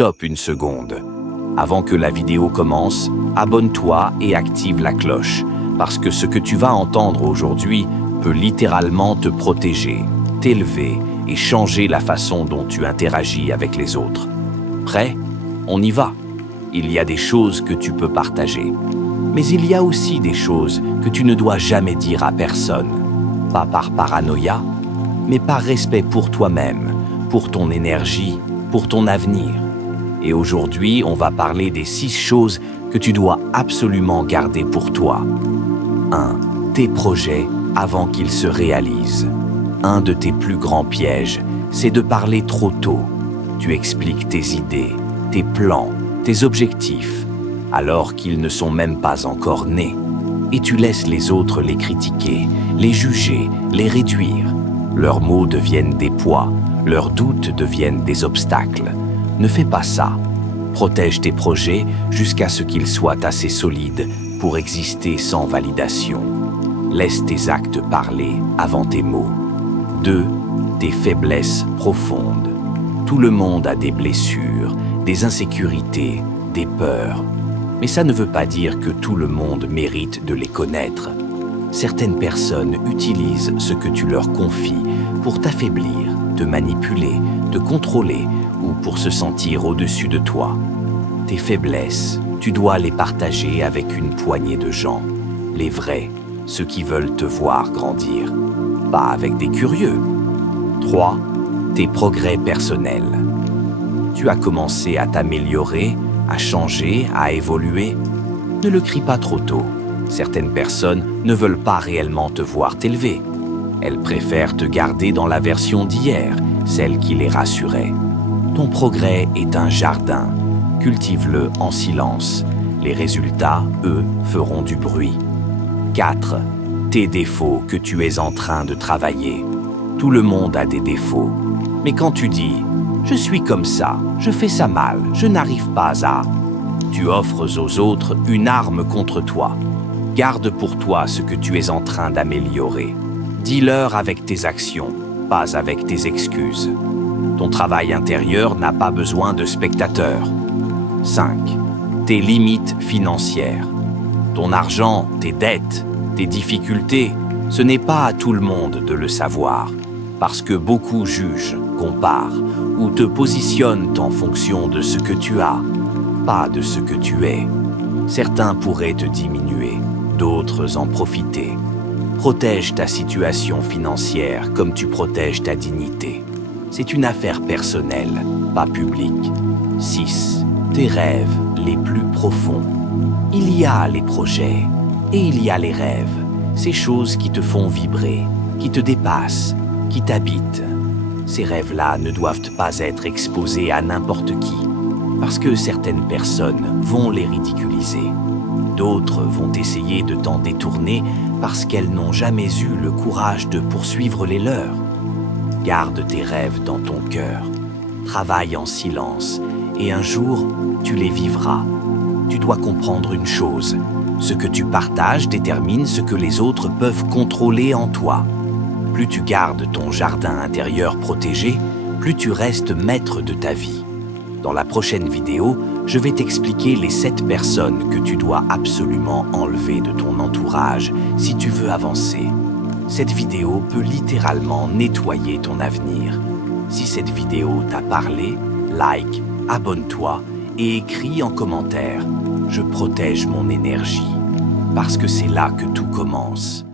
Stop une seconde. Avant que la vidéo commence, abonne-toi et active la cloche, parce que ce que tu vas entendre aujourd'hui peut littéralement te protéger, t'élever et changer la façon dont tu interagis avec les autres. Prêt? On y va. Il y a des choses que tu peux partager. Mais il y a aussi des choses que tu ne dois jamais dire à personne. Pas par paranoïa, mais par respect pour toi-même, pour ton énergie, pour ton avenir. Et aujourd'hui, on va parler des 6 choses que tu dois absolument garder pour toi. 1. Tes projets avant qu'ils se réalisent. Un de tes plus grands pièges, c'est de parler trop tôt. Tu expliques tes idées, tes plans, tes objectifs, alors qu'ils ne sont même pas encore nés. Et tu laisses les autres les critiquer, les juger, les réduire. Leurs mots deviennent des poids, leurs doutes deviennent des obstacles. Ne fais pas ça. Protège tes projets jusqu'à ce qu'ils soient assez solides pour exister sans validation. Laisse tes actes parler avant tes mots. 2. Tes faiblesses profondes. Tout le monde a des blessures, des insécurités, des peurs. Mais ça ne veut pas dire que tout le monde mérite de les connaître. Certaines personnes utilisent ce que tu leur confies pour t'affaiblir, te manipuler, te contrôler ou pour se sentir au-dessus de toi. Tes faiblesses, tu dois les partager avec une poignée de gens. Les vrais, ceux qui veulent te voir grandir. Pas avec des curieux. 3. Tes progrès personnels. Tu as commencé à t'améliorer, à changer, à évoluer. Ne le crie pas trop tôt. Certaines personnes ne veulent pas réellement te voir t'élever. Elles préfèrent te garder dans la version d'hier, celle qui les rassurait. Ton progrès est un jardin. Cultive-le en silence. Les résultats, eux, feront du bruit. 4. Tes défauts que tu es en train de travailler. Tout le monde a des défauts. Mais quand tu dis « je suis comme ça, je fais ça mal, je n'arrive pas à », tu offres aux autres une arme contre toi. Garde pour toi ce que tu es en train d'améliorer. Dis-leur avec tes actions, pas avec tes excuses. Ton travail intérieur n'a pas besoin de spectateurs. 5. Tes limites financières. Ton argent, tes dettes, tes difficultés, ce n'est pas à tout le monde de le savoir, parce que beaucoup jugent, comparent ou te positionnent en fonction de ce que tu as, pas de ce que tu es. Certains pourraient te diminuer, d'autres en profiter. Protège ta situation financière comme tu protèges ta dignité. C'est une affaire personnelle, pas publique. 6. Tes rêves les plus profonds. Il y a les projets et il y a les rêves, ces choses qui te font vibrer, qui te dépassent, qui t'habitent. Ces rêves-là ne doivent pas être exposés à n'importe qui, parce que certaines personnes vont les ridiculiser. D'autres vont essayer de t'en détourner parce qu'elles n'ont jamais eu le courage de poursuivre les leurs. Garde tes rêves dans ton cœur, travaille en silence, et un jour, tu les vivras. Tu dois comprendre une chose, ce que tu partages détermine ce que les autres peuvent contrôler en toi. Plus tu gardes ton jardin intérieur protégé, plus tu restes maître de ta vie. Dans la prochaine vidéo, je vais t'expliquer les 7 personnes que tu dois absolument enlever de ton entourage si tu veux avancer. Cette vidéo peut littéralement nettoyer ton avenir. Si cette vidéo t'a parlé, like, abonne-toi et écris en commentaire « Je protège mon énergie » parce que c'est là que tout commence.